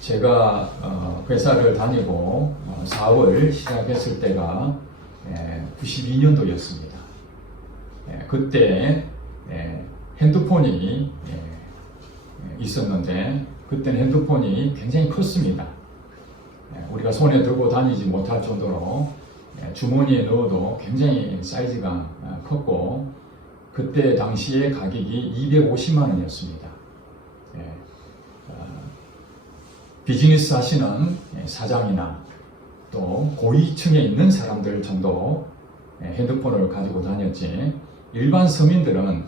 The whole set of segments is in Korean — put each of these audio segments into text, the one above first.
제가 회사를 다니고 사업을 시작했을 때가 92년도였습니다. 그때 핸드폰이 있었는데 그때는 핸드폰이 굉장히 컸습니다. 우리가 손에 들고 다니지 못할 정도로 주머니에 넣어도 굉장히 사이즈가 컸고 그때 당시에 가격이 250만 원이었습니다. 비즈니스 하시는 사장이나 또 고위층에 있는 사람들 정도 핸드폰을 가지고 다녔지 일반 서민들은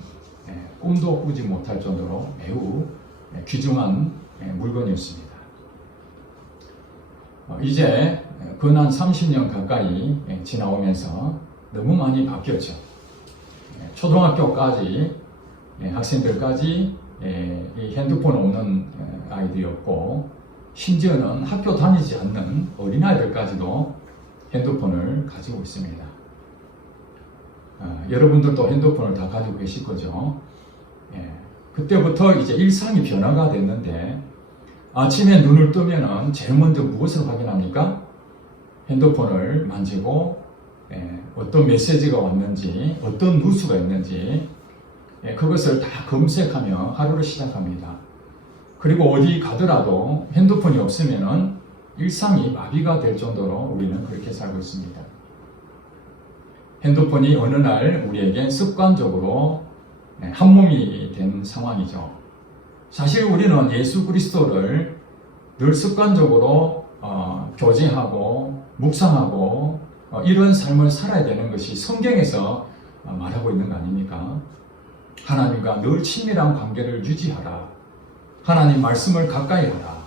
꿈도 꾸지 못할 정도로 매우 귀중한 물건이었습니다. 이제 근한 30년 가까이 지나오면서 너무 많이 바뀌었죠. 초등학교까지 학생들까지 이 핸드폰 없는 아이들이었고 심지어는 학교 다니지 않는 어린아이들까지도 핸드폰을 가지고 있습니다. 여러분들도 핸드폰을 다 가지고 계실 거죠. 그때부터 이제 일상이 변화가 됐는데 아침에 눈을 뜨면은 제일 먼저 무엇을 확인합니까? 핸드폰을 만지고 어떤 메시지가 왔는지 어떤 뉴스가 있는지 그것을 다 검색하며 하루를 시작합니다. 그리고 어디 가더라도 핸드폰이 없으면은 일상이 마비가 될 정도로 우리는 그렇게 살고 있습니다. 핸드폰이 어느 날 우리에게 습관적으로 한 몸이 된 상황이죠. 사실 우리는 예수 그리스도를 늘 습관적으로 교제하고 묵상하고 이런 삶을 살아야 되는 것이 성경에서 말하고 있는 거 아닙니까? 하나님과 늘 친밀한 관계를 유지하라. 하나님 말씀을 가까이 하라.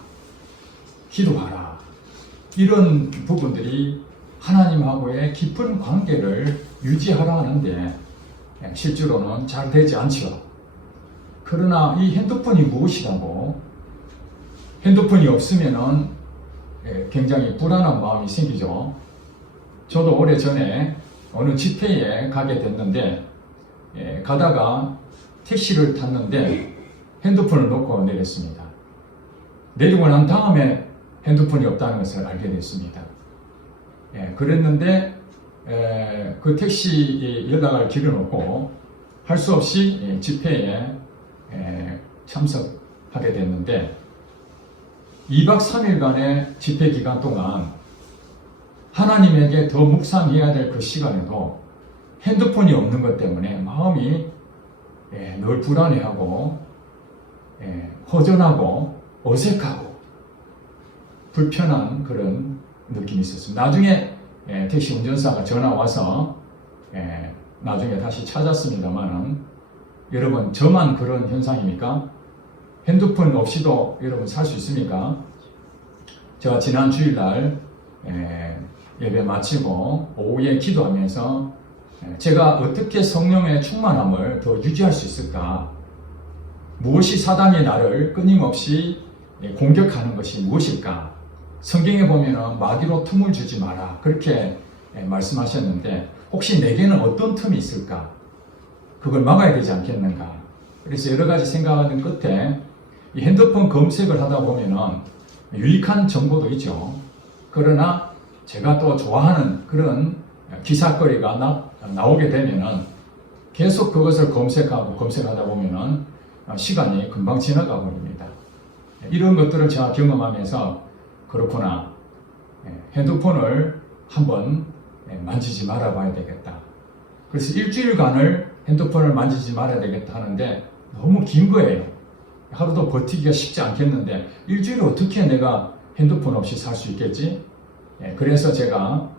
기도하라. 이런 부분들이 하나님하고의 깊은 관계를 유지하라 하는데 실제로는 잘 되지 않죠. 그러나 이 핸드폰이 무엇이라고? 핸드폰이 없으면은 굉장히 불안한 마음이 생기죠. 저도 오래전에 어느 집회에 가게 됐는데 가다가 택시를 탔는데 핸드폰을 놓고 내렸습니다. 내리고 난 다음에 핸드폰이 없다는 것을 알게 됐습니다. 그랬는데 그 택시 연락할 길은 없고 할 수 없이 집회에 참석하게 됐는데 2박 3일간의 집회 기간 동안 하나님에게 더 묵상해야 될 그 시간에도 핸드폰이 없는 것 때문에 마음이 늘 불안해하고 허전하고 어색하고 불편한 그런 느낌이 있었습니다. 나중에 택시 운전사가 전화 와서 나중에 다시 찾았습니다만은 여러분 저만 그런 현상입니까? 핸드폰 없이도 여러분 살 수 있습니까? 제가 지난 주일날 예배 마치고 오후에 기도하면서 제가 어떻게 성령의 충만함을 더 유지할 수 있을까? 무엇이 사단이 나를 끊임없이 공격하는 것이 무엇일까? 성경에 보면은 마귀로 틈을 주지 마라 그렇게 말씀하셨는데 혹시 내게는 어떤 틈이 있을까? 그걸 막아야 되지 않겠는가? 그래서 여러 가지 생각하는 끝에 이 핸드폰 검색을 하다 보면은 유익한 정보도 있죠. 그러나 제가 또 좋아하는 그런 기사거리가 나오게 되면은 계속 그것을 검색하다 보면은 시간이 금방 지나가 버립니다. 이런 것들을 제가 경험하면서 그렇구나. 핸드폰을 한번 만지지 말아봐야 되겠다. 그래서 일주일간을 핸드폰을 만지지 말아야 되겠다 하는데 너무 긴 거예요. 하루도 버티기가 쉽지 않겠는데 일주일을 어떻게 내가 핸드폰 없이 살 수 있겠지? 그래서 제가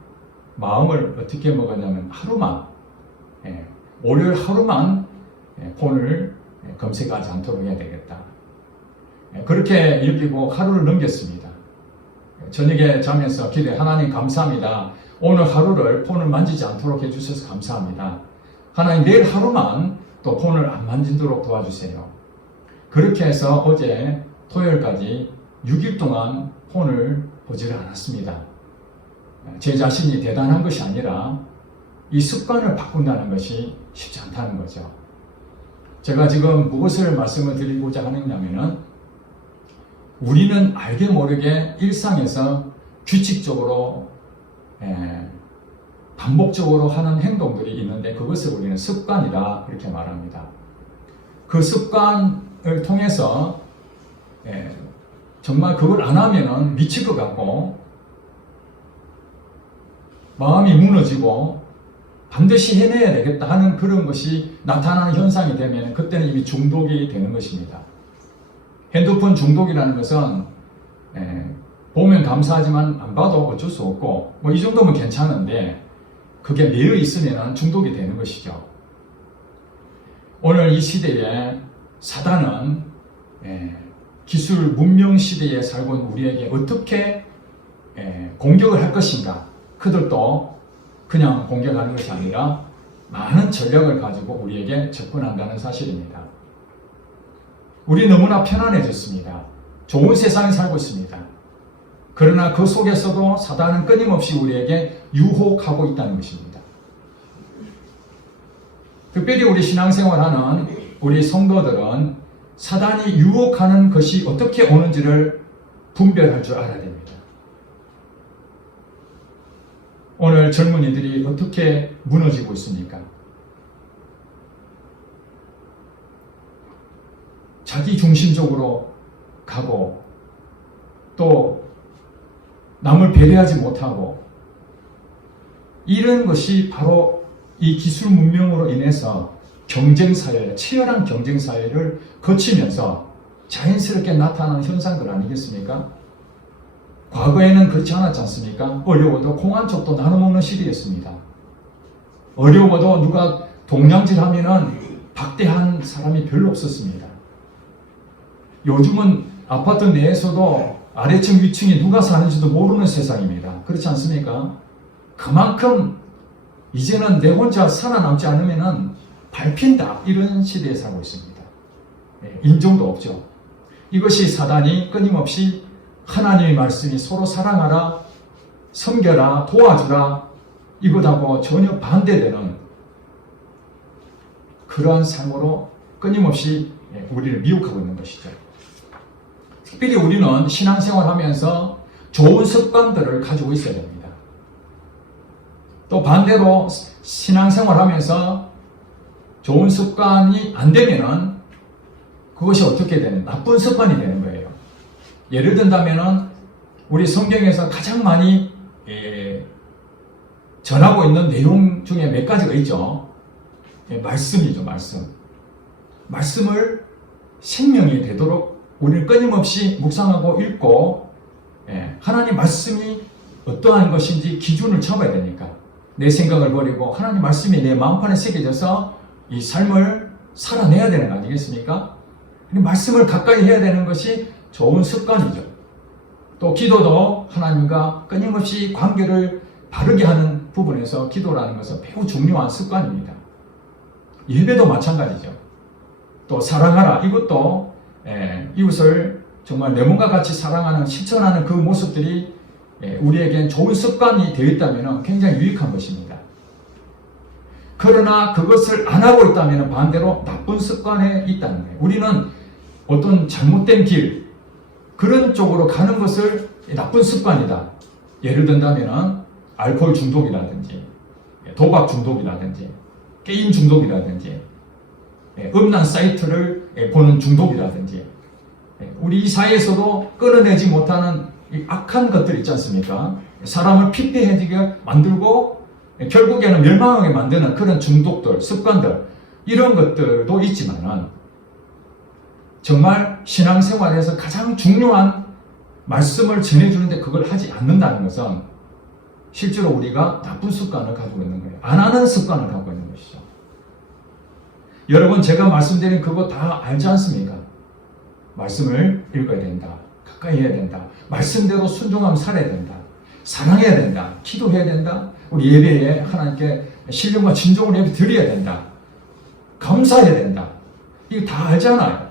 마음을 어떻게 먹었냐면 하루만 월요일 하루만 폰을 검색하지 않도록 해야 되겠다. 그렇게 여기고 하루를 넘겼습니다. 저녁에 자면서 기도해 하나님 감사합니다. 오늘 하루를 폰을 만지지 않도록 해주셔서 감사합니다. 하나님 내일 하루만 또 폰을 안 만지도록 도와주세요. 그렇게 해서 어제 토요일까지 6일 동안 폰을 보지를 않았습니다. 제 자신이 대단한 것이 아니라 이 습관을 바꾼다는 것이 쉽지 않다는 거죠. 제가 지금 무엇을 말씀을 드리고자 하느냐면은 우리는 알게 모르게 일상에서 규칙적으로 반복적으로 하는 행동들이 있는데 그것을 우리는 습관이다 이렇게 말합니다. 그 습관을 통해서 정말 그걸 안 하면은 미칠 것 같고 마음이 무너지고 반드시 해내야 되겠다 하는 그런 것이 나타나는 현상이 되면 그때는 이미 중독이 되는 것입니다. 핸드폰 중독이라는 것은 보면 감사하지만 안 봐도 어쩔 수 없고 뭐 이 정도면 괜찮은데 그게 매여 있으면 중독이 되는 것이죠. 오늘 이 시대에 사단은 기술 문명 시대에 살고 있는 우리에게 어떻게 공격을 할 것인가. 그들도 그냥 공격하는 것이 아니라 많은 전략을 가지고 우리에게 접근한다는 사실입니다. 우리 너무나 편안해졌습니다. 좋은 세상에 살고 있습니다. 그러나 그 속에서도 사단은 끊임없이 우리에게 유혹하고 있다는 것입니다. 특별히 우리 신앙생활하는 우리 성도들은 사단이 유혹하는 것이 어떻게 오는지를 분별할 줄 알아야 됩니다. 오늘 젊은이들이 어떻게 무너지고 있습니까? 자기 중심적으로 가고 또 남을 배려하지 못하고 이런 것이 바로 이 기술 문명으로 인해서 경쟁사회, 치열한 경쟁사회를 거치면서 자연스럽게 나타나는 현상들 아니겠습니까? 과거에는 그렇지 않았지 않습니까? 어려워도 콩 한 쪽도 나눠 먹는 시대였습니다. 어려워도 누가 동냥질 하면은 박대한 사람이 별로 없었습니다. 요즘은 아파트 내에서도 아래층 위층이 누가 사는지도 모르는 세상입니다. 그렇지 않습니까? 그만큼 이제는 내 혼자 살아남지 않으면은 밟힌다 이런 시대에 살고 있습니다. 인정도 없죠. 이것이 사단이 끊임없이 하나님의 말씀이 서로 사랑하라, 섬겨라, 도와주라 이것하고 전혀 반대되는 그러한 삶으로 끊임없이 우리를 미혹하고 있는 것이죠. 특별히 우리는 신앙생활하면서 좋은 습관들을 가지고 있어야 됩니다. 또 반대로 신앙생활하면서 좋은 습관이 안 되면은 그것이 어떻게 되는 나쁜 습관이 되는 거예요. 예를 든다면은 우리 성경에서 가장 많이 전하고 있는 내용 중에 몇 가지가 있죠. 말씀이죠, 말씀. 말씀을 생명이 되도록 우리는 끊임없이 묵상하고 읽고 하나님 말씀이 어떠한 것인지 기준을 잡아야 되니까 내 생각을 버리고 하나님 말씀이 내 마음판에 새겨져서 이 삶을 살아내야 되는 거 아니겠습니까? 말씀을 가까이 해야 되는 것이 좋은 습관이죠. 또 기도도 하나님과 끊임없이 관계를 바르게 하는 부분에서 기도라는 것은 매우 중요한 습관입니다. 예배도 마찬가지죠. 또 사랑하라 이것도 이웃을 정말 내 몸과 같이 사랑하는 실천하는 그 모습들이 우리에겐 좋은 습관이 되어 있다면 굉장히 유익한 것입니다. 그러나 그것을 안 하고 있다면 반대로 나쁜 습관에 있다는 거예요. 우리는 어떤 잘못된 길 그런 쪽으로 가는 것을 나쁜 습관이다. 예를 든다면 알코올 중독이라든지 도박 중독이라든지 게임 중독이라든지 음란 사이트를 보는 중독이라든지 우리 이 사회에서도 끊어내지 못하는 악한 것들 있지 않습니까? 사람을 피폐해지게 만들고 결국에는 멸망하게 만드는 그런 중독들, 습관들 이런 것들도 있지만은 정말 신앙생활에서 가장 중요한 말씀을 전해주는데 그걸 하지 않는다는 것은 실제로 우리가 나쁜 습관을 가지고 있는 거예요. 안 하는 습관을 갖고 있는 것이죠. 여러분 제가 말씀드린 그거 다 알지 않습니까? 말씀을 읽어야 된다. 가까이 해야 된다. 말씀대로 순종하며 살아야 된다. 사랑해야 된다. 기도해야 된다. 우리 예배에 하나님께 신령과 진정으로 예배 드려야 된다. 감사해야 된다. 이거 다 알잖아요.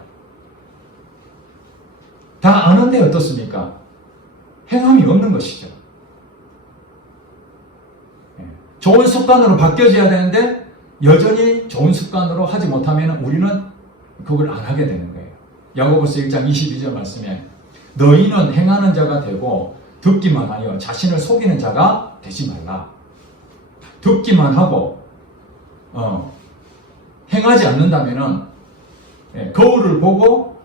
다 아는데 어떻습니까? 행함이 없는 것이죠. 좋은 습관으로 바뀌어져야 되는데 여전히 좋은 습관으로 하지 못하면 우리는 그걸 안 하게 되는 거예요. 야고보서 1장 22절 말씀에 너희는 행하는 자가 되고 듣기만 하여 자신을 속이는 자가 되지 말라. 듣기만 하고 행하지 않는다면은 거울을 보고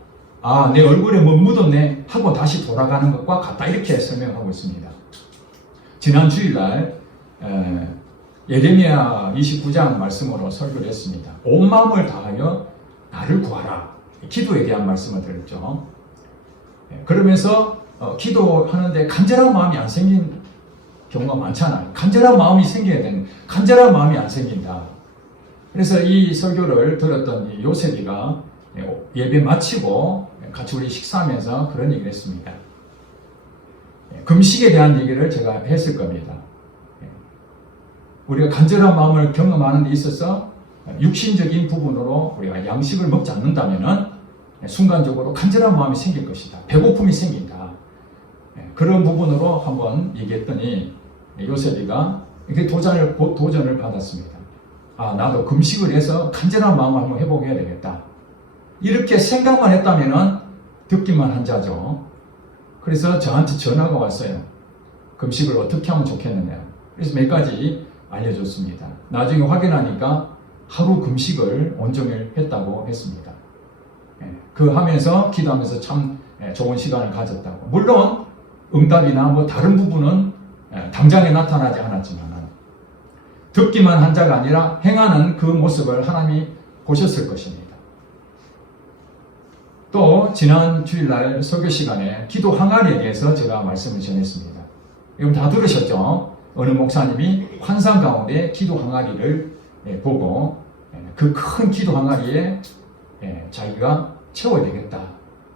내 얼굴에 뭐 묻었네 하고 다시 돌아가는 것과 같다, 이렇게 설명하고 있습니다. 지난 주일날 예레미야 29장 말씀으로 설교를 했습니다. 온 마음을 다하여 나를 구하라, 기도에 대한 말씀을 드렸죠. 그러면서 기도하는데 간절한 마음이 안 생긴 경우가 많잖아요. 간절한 마음이 생겨야 되는, 간절한 마음이 안 생긴다. 그래서 이 설교를 들었던 이 요셉이가 예배 마치고 같이 우리 식사하면서 그런 얘기를 했습니다. 금식에 대한 얘기를 제가 했을 겁니다. 우리가 간절한 마음을 경험하는 데 있어서 육신적인 부분으로 우리가 양식을 먹지 않는다면은 순간적으로 간절한 마음이 생길 것이다. 배고픔이 생긴다. 그런 부분으로 한번 얘기했더니 요셉이가 이렇게 도전을 받았습니다. 나도 금식을 해서 간절한 마음을 한번 해보게 해야 되겠다. 이렇게 생각만 했다면은 듣기만 한 자죠. 그래서 저한테 전화가 왔어요. 금식을 어떻게 하면 좋겠느냐. 그래서 몇 가지 알려줬습니다. 나중에 확인하니까 하루 금식을 온종일 했다고 했습니다. 그 하면서 기도하면서 참 좋은 시간을 가졌다고. 물론 응답이나 뭐 다른 부분은 당장에 나타나지 않았지만 듣기만 한 자가 아니라 행하는 그 모습을 하나님이 보셨을 것입니다. 또 지난 주일날 설교 시간에 기도 항아리에 대해서 제가 말씀을 전했습니다. 여러분 다 들으셨죠? 어느 목사님이 환상 가운데 기도 항아리를 보고 그 큰 기도 항아리에 자기가 채워야 되겠다.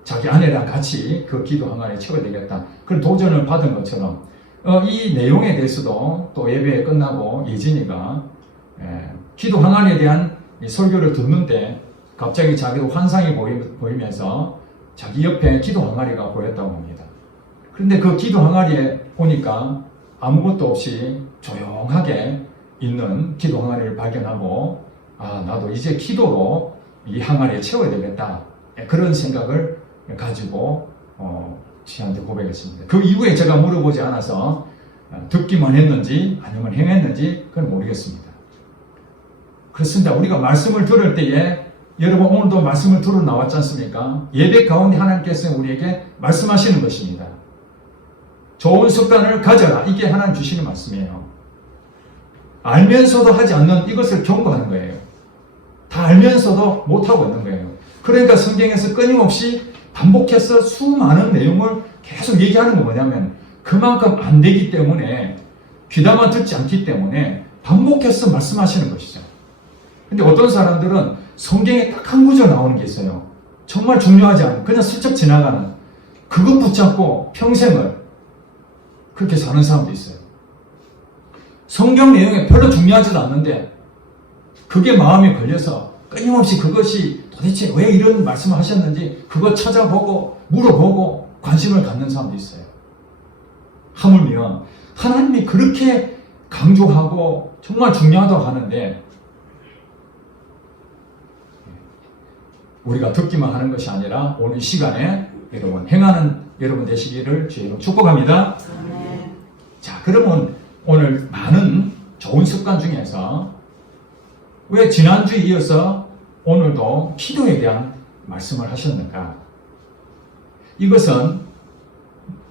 자기 아내랑 같이 그 기도 항아리에 채워야 되겠다. 그런 도전을 받은 것처럼 이 내용에 대해서도 또 예배 끝나고 예진이가 기도 항아리에 대한 설교를 듣는데 갑자기 자기도 환상이 보이면서 자기 옆에 기도 항아리가 보였다고 합니다. 그런데 그 기도 항아리에 보니까 아무것도 없이 조용하게 있는 기도 항아리를 발견하고 나도 이제 기도로 이 항아리에 채워야 되겠다. 그런 생각을 가지고 저한테 고백했습니다. 그 이후에 제가 물어보지 않아서 듣기만 했는지 아니면 행했는지 그건 모르겠습니다. 그렇습니다. 우리가 말씀을 들을 때에 여러분 오늘도 말씀을 들어 나왔지 않습니까? 예배 가운데 하나님께서 우리에게 말씀하시는 것입니다. 좋은 습관을 가져라. 이게 하나님 주시는 말씀이에요. 알면서도 하지 않는 이것을 경고하는 거예요. 다 알면서도 못하고 있는 거예요. 그러니까 성경에서 끊임없이 반복해서 수많은 내용을 계속 얘기하는 건 뭐냐면 그만큼 안 되기 때문에 귀담아 듣지 않기 때문에 반복해서 말씀하시는 것이죠. 근데 어떤 사람들은 성경에 딱 한 구절 나오는 게 있어요. 정말 중요하지 않은 그냥 슬쩍 지나가는 그것 붙잡고 평생을 그렇게 사는 사람도 있어요. 성경 내용에 별로 중요하지도 않는데 그게 마음에 걸려서 끊임없이 그것이 도대체 왜 이런 말씀을 하셨는지 그거 찾아보고 물어보고 관심을 갖는 사람도 있어요. 하물며 하나님이 그렇게 강조하고 정말 중요하다고 하는데 우리가 듣기만 하는 것이 아니라 오늘 이 시간에 여러분 행하는 여러분 되시기를 주의로 축복합니다. 자, 그러면 오늘 많은 좋은 습관 중에서 왜 지난주에 이어서 오늘도 기도에 대한 말씀을 하셨는가? 이것은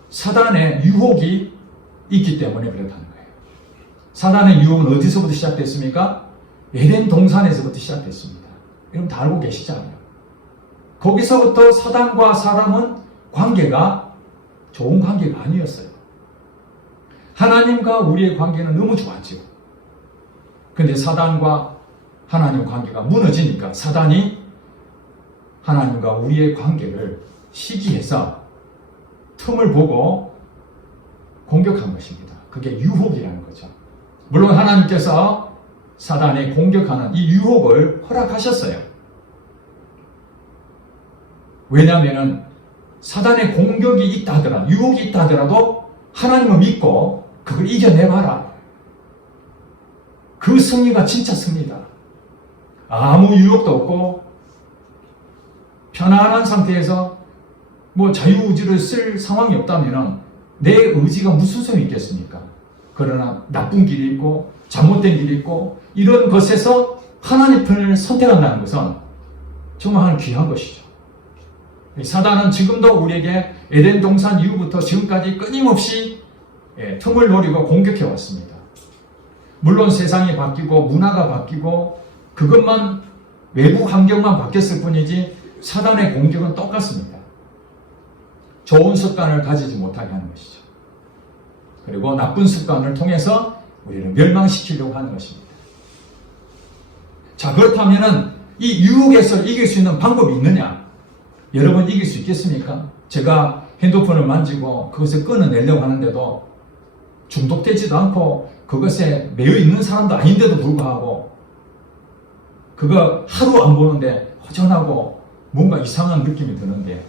사단의 유혹이 있기 때문에 그렇다는 거예요. 사단의 유혹은 어디서부터 시작됐습니까? 에덴 동산에서부터 시작됐습니다. 여러분 다 알고 계시잖아요. 거기서부터 사단과 사람은 관계가 좋은 관계가 아니었어요. 하나님과 우리의 관계는 너무 좋았죠. 근데 사단과 하나님 관계가 무너지니까 사단이 하나님과 우리의 관계를 시기해서 틈을 보고 공격한 것입니다. 그게 유혹이라는 거죠. 물론 하나님께서 사단이 공격하는 이 유혹을 허락하셨어요. 왜냐하면 사단의 공격이 있다 하더라도 유혹이 있다 하더라도 하나님을 믿고 그걸 이겨내봐라. 그 승리가 진짜 승리다. 아무 유혹도 없고 편안한 상태에서 뭐 자유의지를 쓸 상황이 없다면 내 의지가 무슨 소용이 있겠습니까? 그러나 나쁜 길이 있고 잘못된 길이 있고 이런 것에서 하나님 편을 선택한다는 것은 정말 하나님 귀한 것이죠. 사단은 지금도 우리에게 에덴 동산 이후부터 지금까지 끊임없이 틈을 노리고 공격해 왔습니다. 물론 세상이 바뀌고 문화가 바뀌고 그것만 외부 환경만 바뀌었을 뿐이지 사단의 공격은 똑같습니다. 좋은 습관을 가지지 못하게 하는 것이죠. 그리고 나쁜 습관을 통해서 우리를 멸망시키려고 하는 것입니다. 자, 그렇다면 이 유혹에서 이길 수 있는 방법이 있느냐? 여러분 이길 수 있겠습니까? 제가 핸드폰을 만지고 그것을 끊어내려고 하는데도 중독되지도 않고 그것에 매여 있는 사람도 아닌데도 불구하고 그거 하루 안 보는데 허전하고 뭔가 이상한 느낌이 드는데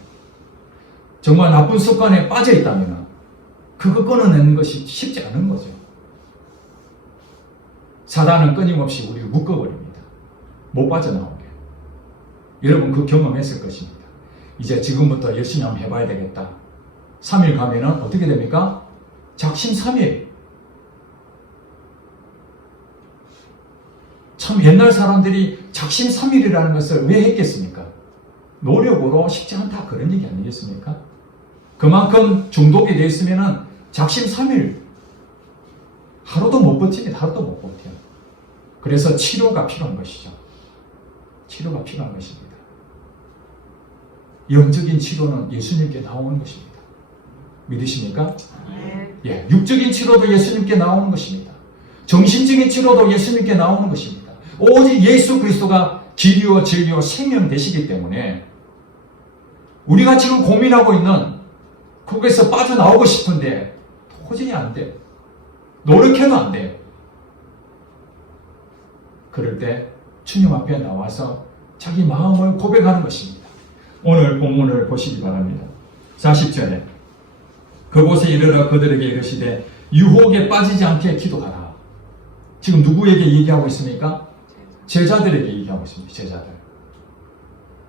정말 나쁜 습관에 빠져 있다면 그거 끊어내는 것이 쉽지 않은 거죠. 사단은 끊임없이 우리를 묶어버립니다. 못 빠져나오게. 여러분 그 경험했을 것입니다. 이제 지금부터 열심히 한번 해봐야 되겠다. 3일 가면은 어떻게 됩니까? 작심삼일. 참 옛날 사람들이 작심삼일이라는 것을 왜 했겠습니까? 노력으로 쉽지 않다 그런 얘기 아니겠습니까? 그만큼 중독이 되어 있으면은 작심삼일 하루도 못 버팁니다. 하루도 못 버텨요. 그래서 치료가 필요한 것이죠. 치료가 필요한 것입니다. 영적인 치료는 예수님께 나오는 것입니다. 믿으십니까? 예, 육적인 치료도 예수님께 나오는 것입니다. 정신적인 치료도 예수님께 나오는 것입니다. 오직 예수 그리스도가 길이요 진리요 생명 되시기 때문에 우리가 지금 고민하고 있는 거기에서 빠져나오고 싶은데 도저히 안 돼요. 노력해도 안 돼요. 그럴 때 주님 앞에 나와서 자기 마음을 고백하는 것입니다. 오늘 본문을 보시기 바랍니다. 40절에 그곳에 이르러 그들에게 이르시되 유혹에 빠지지 않게 기도하라. 지금 누구에게 얘기하고 있습니까? 제자들에게 얘기하고 있습니다. 제자들.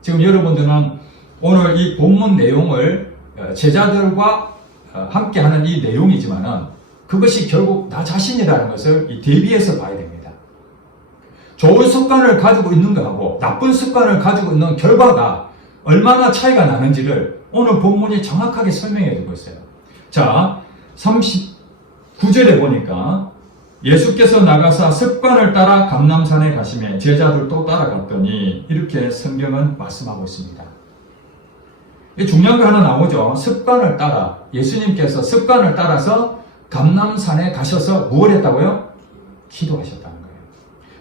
지금 여러분들은 오늘 이 본문 내용을 제자들과 함께하는 이 내용이지만은 그것이 결국 나 자신이라는 것을 대비해서 봐야 됩니다. 좋은 습관을 가지고 있는 것하고 나쁜 습관을 가지고 있는 결과가 얼마나 차이가 나는지를 오늘 본문이 정확하게 설명해 주고 있어요. 자, 39절에 보니까 예수께서 나가사 습관을 따라 감람산에 가시매 제자들도 따라갔더니 이렇게 성경은 말씀하고 있습니다. 중요한 거 하나 나오죠. 습관을 따라 예수님께서 습관을 따라서 감람산에 가셔서 무엇 했다고요? 기도하셨다는 거예요.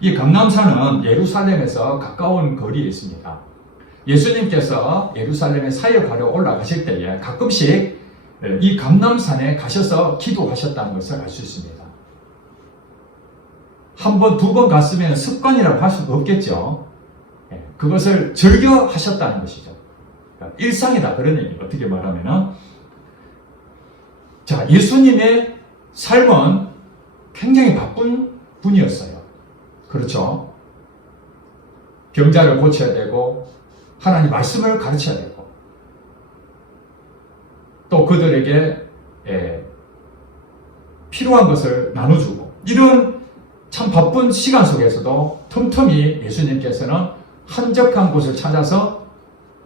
이 감람산은 예루살렘에서 가까운 거리에 있습니다. 예수님께서 예루살렘에 사역하러 올라가실 때에 가끔씩 이 감람산에 가셔서 기도하셨다는 것을 알 수 있습니다. 한 번, 두 번 갔으면 습관이라고 할 수가 없겠죠. 그것을 즐겨 하셨다는 것이죠. 일상이다 그런 얘기. 어떻게 말하면은 자, 예수님의 삶은 굉장히 바쁜 분이었어요. 그렇죠? 병자를 고쳐야 되고 하나님 말씀을 가르쳐야 되고 또 그들에게 필요한 것을 나눠주고 이런 참 바쁜 시간 속에서도 틈틈이 예수님께서는 한적한 곳을 찾아서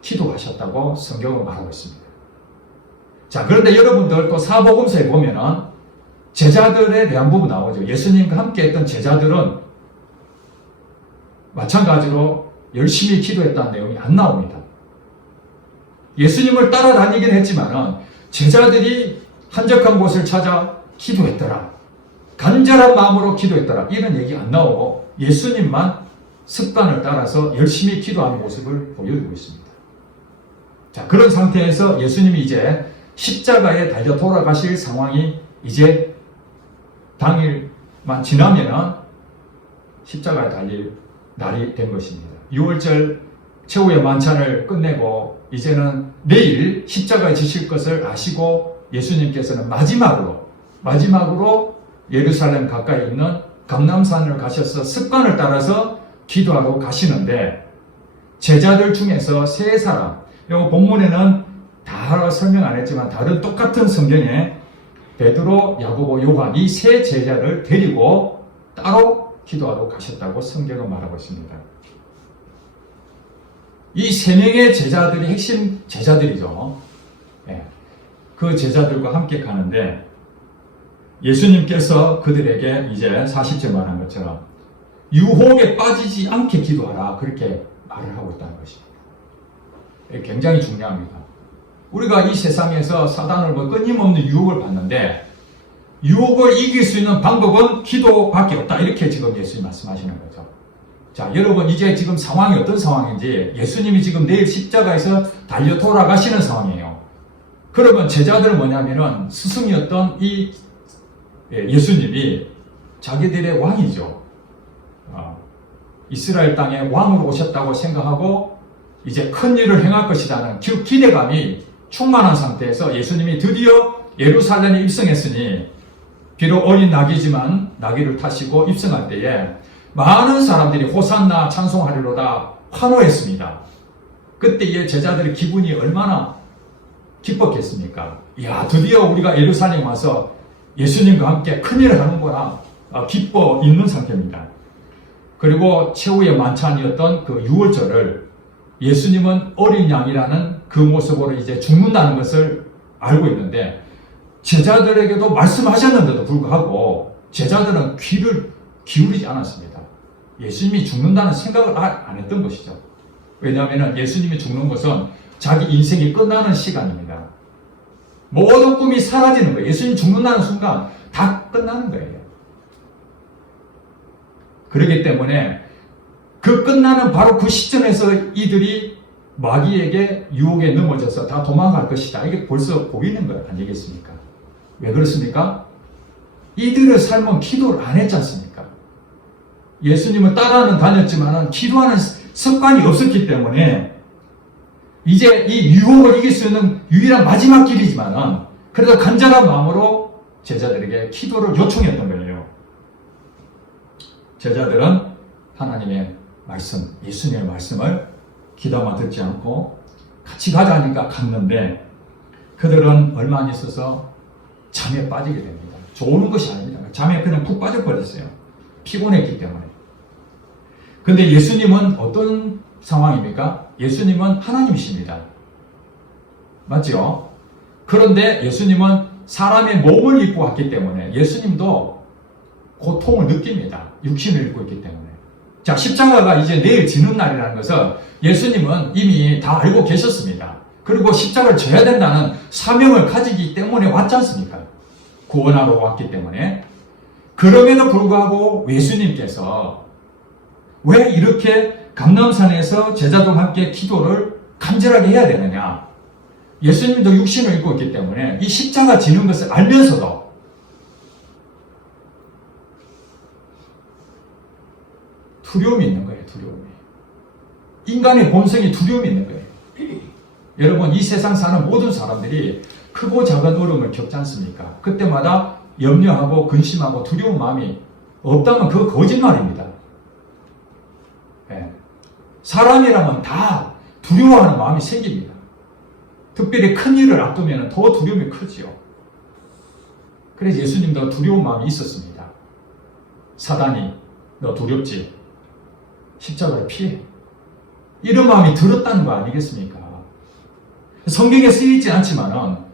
기도하셨다고 성경은 말하고 있습니다. 자, 그런데 여러분들 또 사복음서에 보면은 제자들에 대한 부분 나오죠. 예수님과 함께 했던 제자들은 마찬가지로 열심히 기도했다는 내용이 안 나옵니다. 예수님을 따라다니긴 했지만은 제자들이 한적한 곳을 찾아 기도했더라. 간절한 마음으로 기도했더라. 이런 얘기 안 나오고 예수님만 습관을 따라서 열심히 기도하는 모습을 보여주고 있습니다. 자, 그런 상태에서 예수님이 이제 십자가에 달려 돌아가실 상황이 이제 당일만 지나면은 십자가에 달릴 날이 된 것입니다. 6월절 최후의 만찬을 끝내고 이제는 내일 십자가에 지실 것을 아시고 예수님께서는 마지막으로 예루살렘 가까이 있는 감람산을 가셔서 습관을 따라서 기도하러 가시는데 제자들 중에서 세 사람, 이 본문에는 다 설명 안 했지만 다른 똑같은 성경에 베드로, 야고보, 요한 이 세 제자를 데리고 따로 기도하러 가셨다고 성경은 말하고 있습니다. 이 세 명의 제자들이 핵심 제자들이죠. 네. 그 제자들과 함께 가는데 예수님께서 그들에게 이제 40절 말한 것처럼 유혹에 빠지지 않게 기도하라 그렇게 말을 하고 있다는 것입니다. 굉장히 중요합니다. 우리가 이 세상에서 사단을 끊임없는 유혹을 받는데 유혹을 이길 수 있는 방법은 기도밖에 없다 이렇게 지금 예수님 말씀하시는 거죠. 자, 여러분 이제 지금 상황이 어떤 상황인지 예수님이 지금 내일 십자가에서 달려 돌아가시는 상황이에요. 그러면 제자들은 뭐냐면은 스승이었던 이 예수님이 자기들의 왕이죠. 이스라엘 땅에 왕으로 오셨다고 생각하고 이제 큰 일을 행할 것이라는 기대감이 충만한 상태에서 예수님이 드디어 예루살렘에 입성했으니 비록 어린 나귀지만 나귀를 타시고 입성할 때에 많은 사람들이 호산나 찬송하리로다 환호했습니다. 그때의 제자들의 기분이 얼마나 기뻤겠습니까? 이야, 드디어 우리가 예루살렘 와서 예수님과 함께 큰일을 하는구나 기뻐 있는 상태입니다. 그리고 최후의 만찬이었던 그 유월절을 예수님은 어린 양이라는 그 모습으로 이제 죽는다는 것을 알고 있는데 제자들에게도 말씀하셨는데도 불구하고 제자들은 귀를 기울이지 않았습니다. 예수님이 죽는다는 생각을 안 했던 것이죠. 왜냐하면 예수님이 죽는 것은 자기 인생이 끝나는 시간입니다. 모든 꿈이 사라지는 거예요. 예수님 죽는다는 순간 다 끝나는 거예요. 그렇기 때문에 그 끝나는 바로 그 시점에서 이들이 마귀에게 유혹에 넘어져서 다 도망갈 것이다. 이게 벌써 보이는 거 아니겠습니까? 왜 그렇습니까? 이들의 삶은 기도를 안 했지 않습니까? 예수님을 따라는 다녔지만 기도하는 습관이 없었기 때문에 이제 이 유혹을 이길 수 있는 유일한 마지막 길이지만 그래도 간절한 마음으로 제자들에게 기도를 요청했던 거예요. 제자들은 하나님의 말씀, 예수님의 말씀을 기도만 듣지 않고 같이 가자니까 갔는데 그들은 얼마 안 있어서 잠에 빠지게 됩니다. 좋은 것이 아닙니다. 잠에 그냥 푹 빠져버렸어요. 피곤했기 때문에. 근데 예수님은 어떤 상황입니까? 예수님은 하나님이십니다. 맞죠? 그런데 예수님은 사람의 몸을 입고 왔기 때문에 예수님도 고통을 느낍니다. 육신을 입고 있기 때문에. 자, 십자가가 이제 내일 지는 날이라는 것을 예수님은 이미 다 알고 계셨습니다. 그리고 십자가를 져야 된다는 사명을 가지기 때문에 왔지 않습니까? 구원하러 왔기 때문에. 그럼에도 불구하고 예수님께서 왜 이렇게 감람산에서 제자들과 함께 기도를 간절하게 해야 되느냐? 예수님도 육신을 입고 있기 때문에 이 십자가 지는 것을 알면서도 두려움이 있는 거예요. 두려움이. 인간의 본성이 두려움이 있는 거예요. 여러분, 이 세상 사는 모든 사람들이 크고 작은 어려움을 겪지 않습니까? 그때마다 염려하고 근심하고 두려운 마음이 없다면 그거 거짓말입니다. 네. 사람이라면 다 두려워하는 마음이 생깁니다. 특별히 큰 일을 앞두면 더 두려움이 크지요. 그래서 예수님도 두려운 마음이 있었습니다. 사단이 너 두렵지? 십자가를 피해. 이런 마음이 들었다는 거 아니겠습니까? 성경에 쓰이지 않지만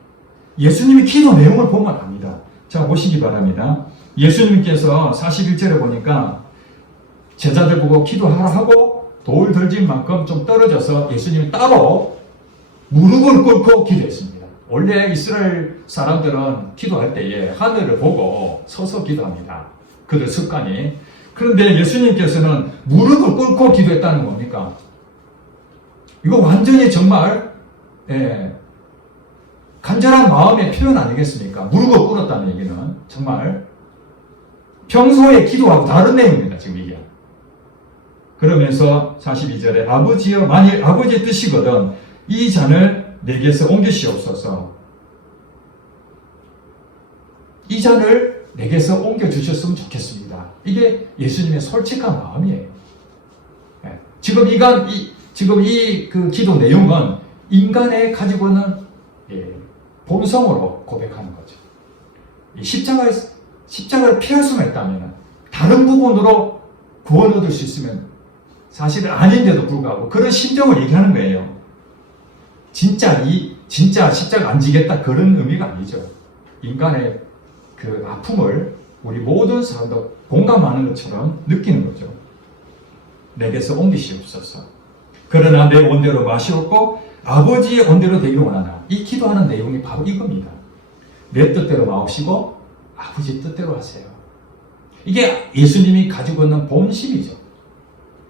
예수님이 기도 내용을 보면 압니다. 자, 보시기 바랍니다. 예수님께서 41절에 보니까 제자들 보고 기도하라 하고 돌 덜진 만큼 좀 떨어져서 예수님이 따로 무릎을 꿇고 기도했습니다. 원래 이스라엘 사람들은 기도할 때에 하늘을 보고 서서 기도합니다. 그들 습관이. 그런데 예수님께서는 무릎을 꿇고 기도했다는 겁니까? 이거 완전히 정말 간절한 마음의 표현 아니겠습니까? 무릎을 꿇었다는 얘기는 정말 평소에 기도하고 다른 내용입니다. 지금 이게. 그러면서 42절에 아버지여 만일 아버지의 뜻이거든 이 잔을 내게서 옮기시옵소서. 이 잔을 내게서 옮겨주셨으면 좋겠습니다. 이게 예수님의 솔직한 마음이에요. 지금 이 기도 내용은 인간의 가지고 있는 본성으로 고백하는 거죠. 이 십자가를 피할 수만 있다면 다른 부분으로 구원 얻을 수 있으면 사실은 아닌데도 불구하고 그런 심정을 얘기하는 거예요. 진짜 십자가 안 지겠다 그런 의미가 아니죠. 인간의 그 아픔을 우리 모든 사람도 공감하는 것처럼 느끼는 거죠. 내게서 옮기시옵소서. 그러나 내 원대로 마시옵고 아버지의 원대로 되기를 원하나. 이 기도하는 내용이 바로 이겁니다. 내 뜻대로 마옵시고 아버지 뜻대로 하세요. 이게 예수님이 가지고 있는 본심이죠.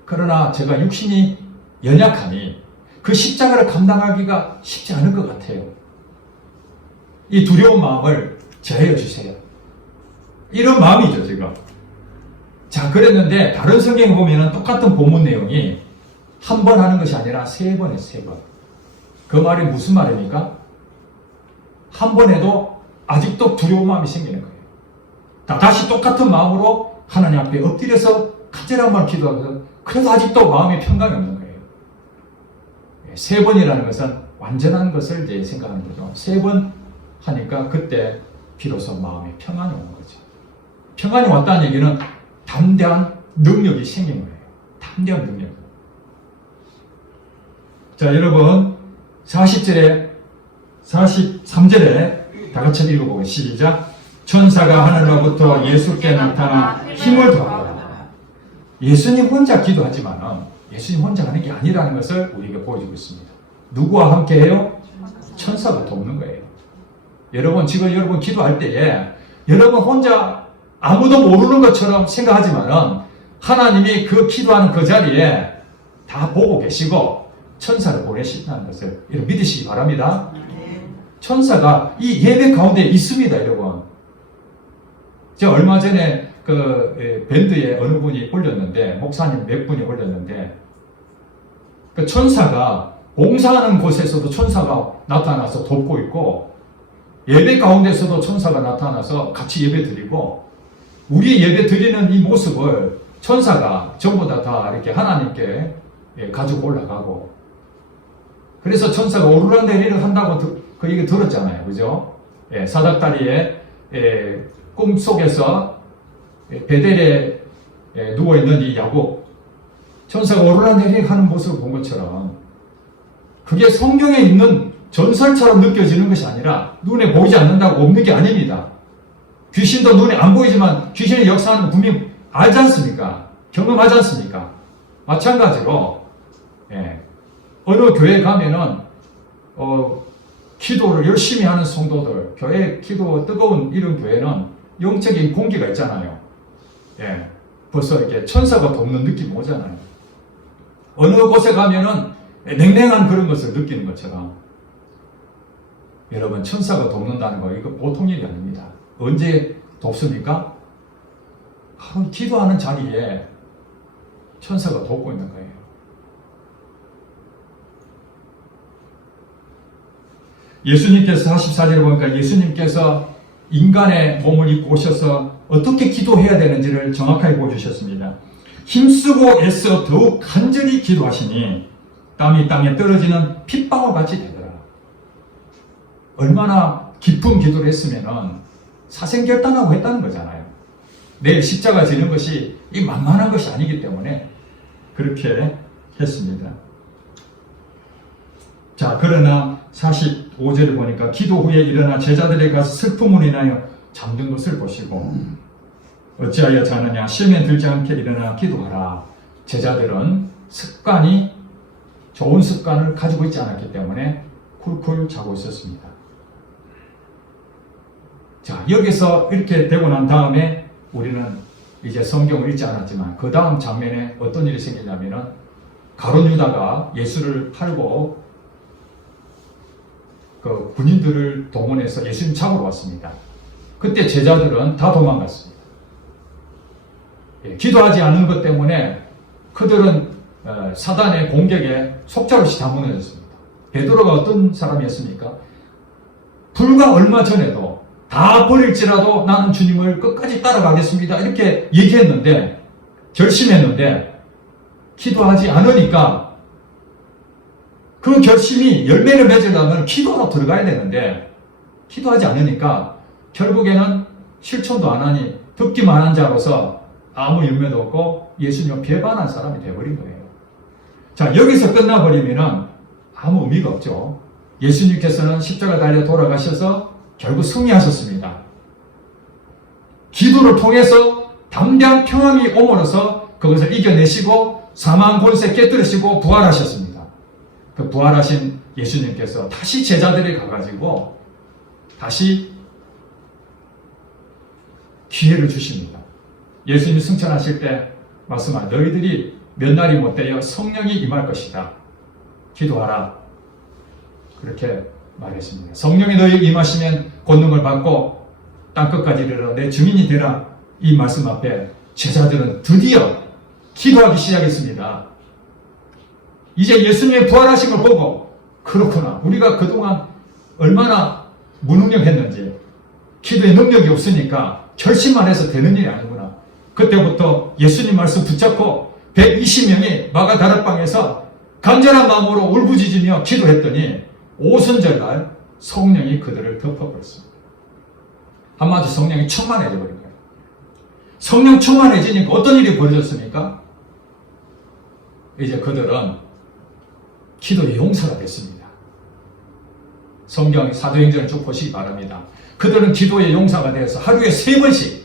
그러나 제가 육신이 연약하니 그 십자가를 감당하기가 쉽지 않을 것 같아요. 이 두려운 마음을 제하여 주세요. 이런 마음이죠, 지금. 자, 그랬는데 다른 성경에 보면 똑같은 본문 내용이 한 번 하는 것이 아니라 3번 해요, 3번. 그 말이 무슨 말입니까? 한 번 해도 아직도 두려운 마음이 생기는 거예요. 다시 똑같은 마음으로 하나님 앞에 엎드려서 간절한 말 기도하면서 그래도 아직도 마음에 평강이 없는 거예요. 3번이라는 것은 완전한 것을 이제 생각하는 거죠. 3번 하니까 그때 비로소 마음에 평안이 오는 거죠. 평안이 왔다는 얘기는 담대한 능력이 생긴 거예요. 담대한 능력. 자, 여러분 40절에 43절에 다 같이 읽어보고 시작. 천사가 하늘로부터 예수께 나타나 힘을 더하라. 예수님 혼자 기도하지만 예수님 혼자 하는 게 아니라는 것을 우리에게 보여주고 있습니다. 누구와 함께 해요? 천사가 돕는 거예요. 여러분 지금 여러분 기도할 때에 여러분 혼자 아무도 모르는 것처럼 생각하지만 하나님이 그 기도하는 그 자리에 다 보고 계시고 천사를 보내신다는 것을 믿으시기 바랍니다. 천사가 이 예배 가운데 있습니다, 여러분. 제가 얼마 전에 그 밴드에 어느 분이 올렸는데, 목사님 몇 분이 올렸는데, 그 천사가 봉사하는 곳에서도 천사가 나타나서 돕고 있고, 예배 가운데서도 천사가 나타나서 같이 예배 드리고, 우리 예배 드리는 이 모습을 천사가 전부 다 이렇게 하나님께 가지고 올라가고, 그래서 천사가 오르락내리락 한다고 그 얘기 들었잖아요. 그죠? 사닥다리에 꿈속에서 베델에 누워있는 이 야곱, 천사가 오르락내리락 하는 모습을 본 것처럼 그게 성경에 있는 전설처럼 느껴지는 것이 아니라 눈에 보이지 않는다고 없는 게 아닙니다. 귀신도 눈에 안 보이지만 귀신의 역사하는 분명히 알지 않습니까? 경험하지 않습니까? 마찬가지로 어느 교회 가면은 기도를 열심히 하는 성도들, 교회 기도 뜨거운 이런 교회는 영적인 공기가 있잖아요. 벌써 이렇게 천사가 돕는 느낌이 오잖아요. 어느 곳에 가면은 냉랭한 그런 것을 느끼는 것처럼 여러분 천사가 돕는다는 거 이거 보통 일이 아닙니다. 언제 돕습니까? 기도하는 자리에 천사가 돕고 있는 거예요. 예수님께서 44절에 보니까 예수님께서 인간의 몸을 입고 오셔서 어떻게 기도해야 되는지를 정확하게 보여주셨습니다. 힘쓰고 애써 더욱 간절히 기도하시니 땀이 땅에 떨어지는 핏방울 같이 되더라. 얼마나 깊은 기도를 했으면 사생결단하고 했다는 거잖아요. 내일 십자가 지는 것이 이 만만한 것이 아니기 때문에 그렇게 했습니다. 자, 그러나 45절에 보니까 기도 후에 일어나 제자들에 가서 슬픔을 인하여 잠든 것을 보시고 어찌하여 자느냐 시험에 들지 않게 일어나 기도하라. 제자들은 좋은 습관을 가지고 있지 않았기 때문에 쿨쿨 자고 있었습니다. 자, 여기서 이렇게 되고 난 다음에 우리는 이제 성경을 읽지 않았지만 그 다음 장면에 어떤 일이 생기냐면은 가룟 유다가 예수를 팔고 그 군인들을 동원해서 예수님 잡으러 왔습니다. 그때 제자들은 다 도망갔습니다. 기도하지 않은 것 때문에 그들은 사단의 공격에 속절없이 다 무너졌습니다. 베드로가 어떤 사람이었습니까? 불과 얼마 전에도 다 버릴지라도 나는 주님을 끝까지 따라가겠습니다. 이렇게 그 결심이 열매를 맺으려면 기도로 들어가야 되는데 기도하지 않으니까 결국에는 실천도 안 하니 듣기만 한 자로서 아무 열매도 없고 예수님을 배반한 사람이 되어버린 거예요. 자, 여기서 끝나버리면 아무 의미가 없죠. 예수님께서는 십자가 달려 돌아가셔서 결국 승리하셨습니다. 기도를 통해서 담대한 평안이 오므로서 그것을 이겨내시고 사망 권세 깨뜨리시고 부활하셨습니다. 그 부활하신 예수님께서 다시 제자들이 가가지고 다시 기회를 주십니다. 예수님이 승천하실 때 말씀하신 너희들이 몇 날이 못되어 성령이 임할 것이다. 기도하라. 그렇게 말했습니다. 성령이 너희에게 임하시면 권능을 받고 땅끝까지 이르러 내 증인이 되라. 이 말씀 앞에 제자들은 드디어 기도하기 시작했습니다. 이제 예수님의 부활하심을 보고 그렇구나. 우리가 그동안 얼마나 무능력했는지 기도의 능력이 없으니까 결심만 해서 되는 일이 아니구나. 그때부터 예수님 말씀 붙잡고 120명이 마가다락방에서 간절한 마음으로 울부짖으며 기도했더니 오순절날 성령이 그들을 덮어버렸습니다. 한마디 성령이 충만해져 버린 거예요. 성령 충만해지니까 어떤 일이 벌어졌습니까? 이제 그들은 기도의 용사가 됐습니다. 성경 사도행전을 쭉 보시기 바랍니다. 그들은 기도의 용사가 되어서 하루에 3번씩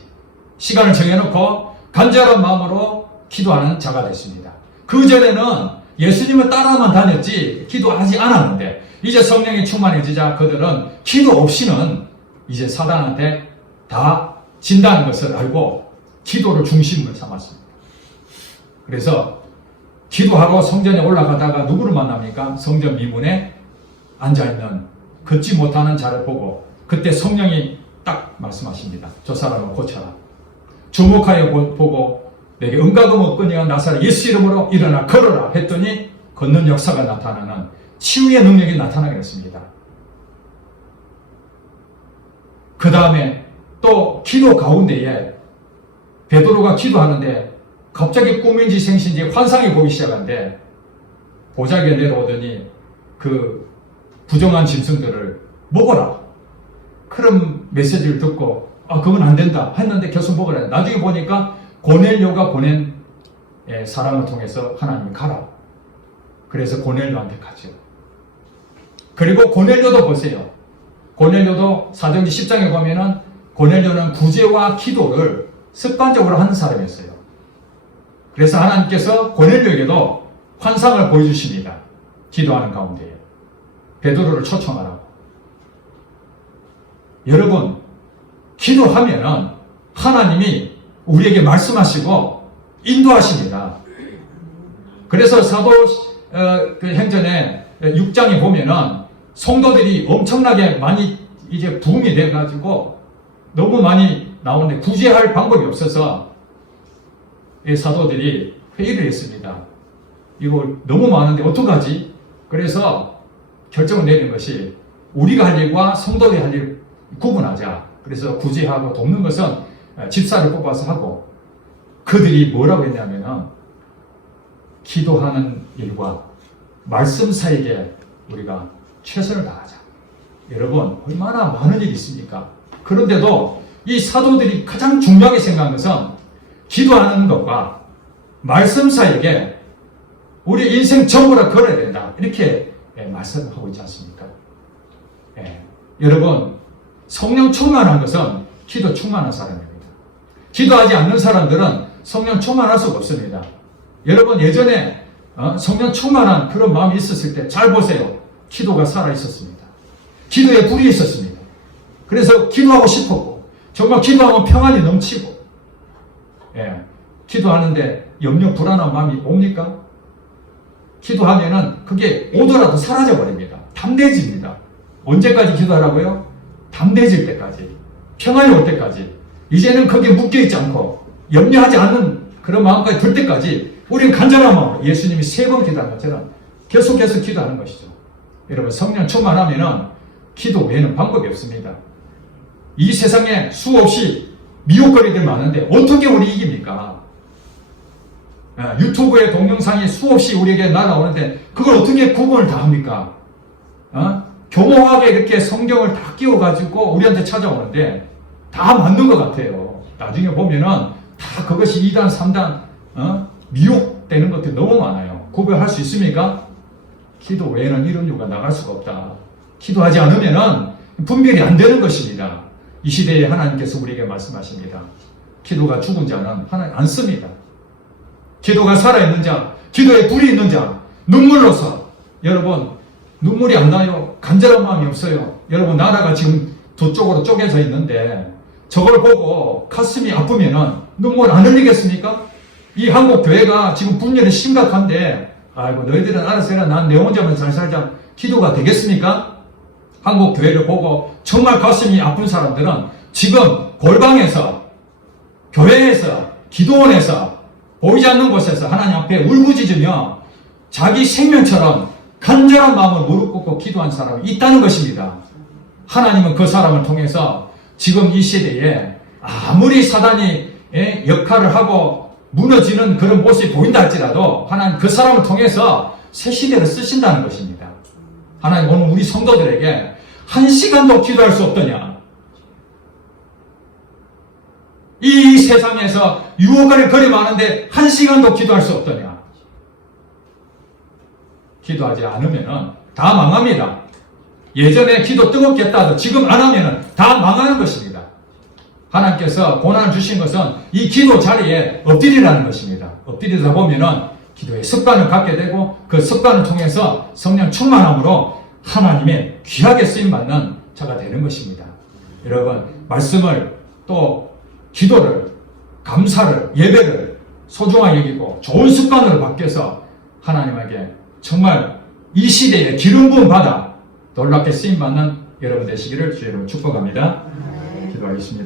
시간을 정해놓고 간절한 마음으로 기도하는 자가 됐습니다. 그전에는 예수님을 따라만 다녔지 기도하지 않았는데 이제 성령이 충만해지자 그들은 기도 없이는 이제 사단한테 다 진다는 것을 알고 기도를 중심으로 삼았습니다. 그래서 기도하러 성전에 올라가다가 누구를 만납니까? 성전 미문에 앉아있는 걷지 못하는 자를 보고 그때 성령이 딱 말씀하십니다. 저 사람을 고쳐라. 주목하여 보고 내게 응가금 없거니와 나사렛 예수 이름으로 일어나 걸어라 했더니 걷는 역사가 나타나는 치유의 능력이 나타나게 됐습니다. 그 다음에 또 기도 가운데에 베드로가 기도하는데 갑자기 꿈인지 생신지 환상이 보기 시작한데 보자기에 내려오더니 그 부정한 짐승들을 먹어라. 그런 메시지를 듣고 그건 안 된다 했는데 계속 먹으라. 나중에 보니까 고넬료가 보낸 사람을 통해서 하나님이 가라. 그래서 고넬료한테 가죠. 그리고 고넬료도 보세요. 고넬료도 사도행전 10장에 보면은 고넬료는 구제와 기도를 습관적으로 하는 사람이었어요. 그래서 하나님께서 고넬료에게도 환상을 보여주십니다. 기도하는 가운데에 베드로를 초청하라고. 여러분, 기도하면은 하나님이 우리에게 말씀하시고 인도하십니다. 그래서 사도행전에 6장에 보면은 성도들이 엄청나게 많이 이제 부흥이 돼가지고 너무 많이 나오는데 구제할 방법이 없어서 사도들이 회의를 했습니다. 이거 너무 많은데 어떡하지? 그래서 결정을 내린 것이 우리가 할 일과 성도들이 할 일 구분하자. 그래서 구제하고 돕는 것은 집사를 뽑아서 하고 그들이 뭐라고 했냐면은 기도하는 일과 말씀 사이에 우리가 최선을 다하자. 여러분 얼마나 많은 일이 있습니까? 그런데도 이 사도들이 가장 중요하게 생각한 것은 기도하는 것과 말씀 사이에 우리 인생 전부를 걸어야 된다. 이렇게 말씀을 하고 있지 않습니까? 여러분 성령 충만한 것은 기도 충만한 사람입니다. 기도하지 않는 사람들은 성령 충만할 수가 없습니다. 여러분 예전에 성령 충만한 그런 마음이 있었을 때 잘 보세요. 기도가 살아있었습니다. 기도에 불이 있었습니다. 그래서 기도하고 싶었고 정말 기도하면 평안이 넘치고 기도하는데 염려 불안한 마음이 옵니까? 기도하면은 그게 오더라도 사라져버립니다. 담대해집니다. 언제까지 기도하라고요? 담대해질 때까지, 평안이 올 때까지, 이제는 거기에 묶여있지 않고 염려하지 않는 그런 마음까지 들 때까지 우리는 간절한 마음으로 예수님이 3번 기도한 것처럼 계속해서 기도하는 것이죠. 여러분 성령 충만하면은 기도 외에는 방법이 없습니다. 이 세상에 수없이 미혹거리들 많은데 어떻게 우리 이깁니까? 유튜브에 동영상이 수없이 우리에게 날아오는데 그걸 어떻게 구분을 다 합니까? 교묘하게 이렇게 성경을 다 끼워가지고 우리한테 찾아오는데 다 맞는 것 같아요. 나중에 보면은 다 그것이 2단, 3단 미혹되는 것들이 너무 많아요. 구별할 수 있습니까? 기도 외에는 이런 이유가 나갈 수가 없다. 기도하지 않으면은 분별이 안 되는 것입니다. 이 시대에 하나님께서 우리에게 말씀하십니다. 기도가 죽은 자는 하나님 안 씁니다. 기도가 살아있는 자, 기도에 불이 있는 자, 눈물로서 여러분 눈물이 안 나요? 간절한 마음이 없어요? 여러분 나라가 지금 두 쪽으로 쪼개져 있는데 저걸 보고 가슴이 아프면은 눈물 안 흘리겠습니까? 이 한국 교회가 지금 분열이 심각한데 아이고 너희들은 알아서 해라 난 내 혼자만 잘 살자 기도가 되겠습니까? 한국 교회를 보고 정말 가슴이 아픈 사람들은 지금 골방에서 교회에서 기도원에서 보이지 않는 곳에서 하나님 앞에 울부짖으며 자기 생명처럼 간절한 마음을 무릎 꿇고 기도한 사람이 있다는 것입니다. 하나님은 그 사람을 통해서 지금 이 시대에 아무리 사단이 역할을 하고 무너지는 그런 모습이 보인다 할지라도 하나님 그 사람을 통해서 새 시대를 쓰신다는 것입니다. 하나님 오늘 우리 성도들에게 한 시간도 기도할 수 없더냐? 이 세상에서 유혹을 거리 많은데 한 시간도 기도할 수 없더냐? 기도하지 않으면 다 망합니다. 예전에 기도 뜨겁게 했다 지금 안 하면 다 망하는 것입니다. 하나님께서 고난을 주신 것은 이 기도 자리에 엎드리라는 것입니다. 엎드리다 보면은 기도의 습관을 갖게 되고 그 습관을 통해서 성령 충만함으로 하나님의 귀하게 쓰임받는 자가 되는 것입니다. 여러분 말씀을 또 기도를 감사를 예배를 소중하게 여기고 좋은 습관으로 바뀌어서 하나님에게 정말 이 시대에 기름 부음 받아 놀랍게 쓰임받는 여러분 되시기를 주의 이름으로 축복합니다. 기도하겠습니다.